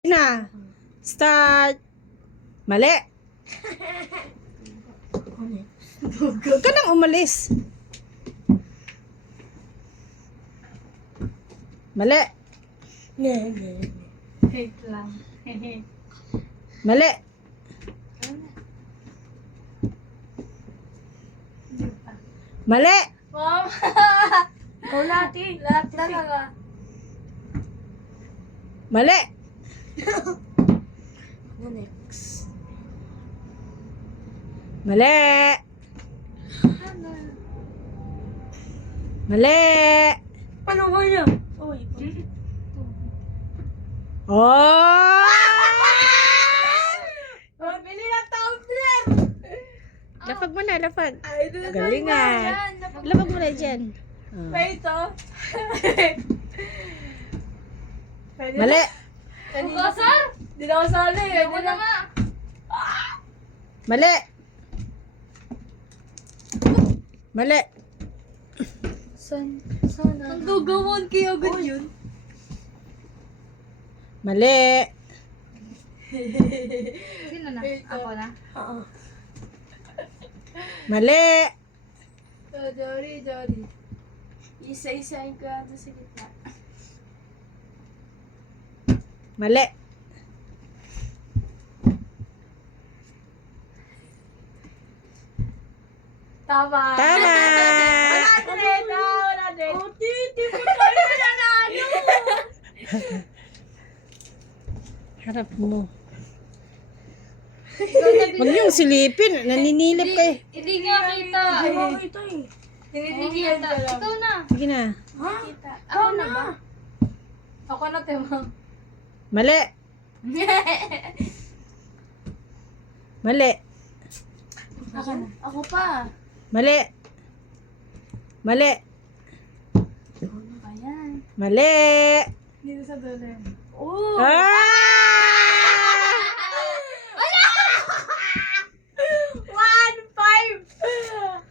Na. Start. Mali. Huwag ka nang umalis. Mali. Wait lang. Mali. Mali. Mom! Ikaw lati. Lati talaga. Mali. Next. Mali. Mali. Paano ba niya? Uy. Oh! Bili na tumbler! Lapag mo na, lapag. Ay, doon Galing ah. Lapag mo na dyan. Oh. Wait, oh. Pwede Mali. na. Sir? Di na ako sali. Ako na nga. Mali. Mali. Sana. Ang gagawin kaya agad yun? Mali. Sino na? Ako na? Oo. Mali. Jory. Isa-isahin ko ito sa gitna. Mali. Tama. Tama. Wala din. Oh, titi mo tayo nanalo. Harap mo. Huwag niyong silipin. Naninilip kayo. Hindi nga kita. Ay, ito eh. Hindi kita. Ikaw na. Sige na. Ha? Ako na ba? Ako na, Temang. Mali. Mali. Ako na. Ako pa. Mali. Mali. Ayan. Mali. Dito sa dulo. Oh! Ah! 1-5!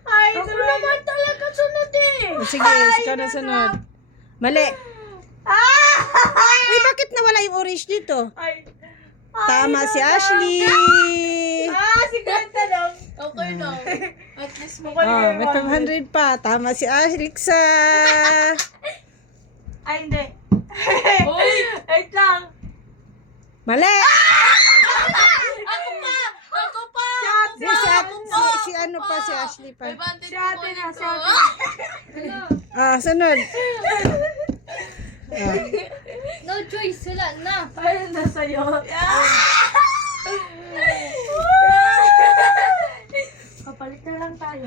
Ay, ako naman talaga sunod eh! Sige, ikaw na sunod. Mali. Uy, bakit nawala yung orange dito? Ay! Tama si Ashley. Si Gwenta lang. Okay lang. At least mo Oh, may 500 pa. Tama si Ashley sa... Ay, hindi. Uy! Wait lang. Mali. Ako pa! Ako pa! Si ano pa, si Ashley pa. Si ate na, si ate. Ah, sunod. Ah. No choice. Wala na. Ay, nasa'yo. Kapalit na lang tayo.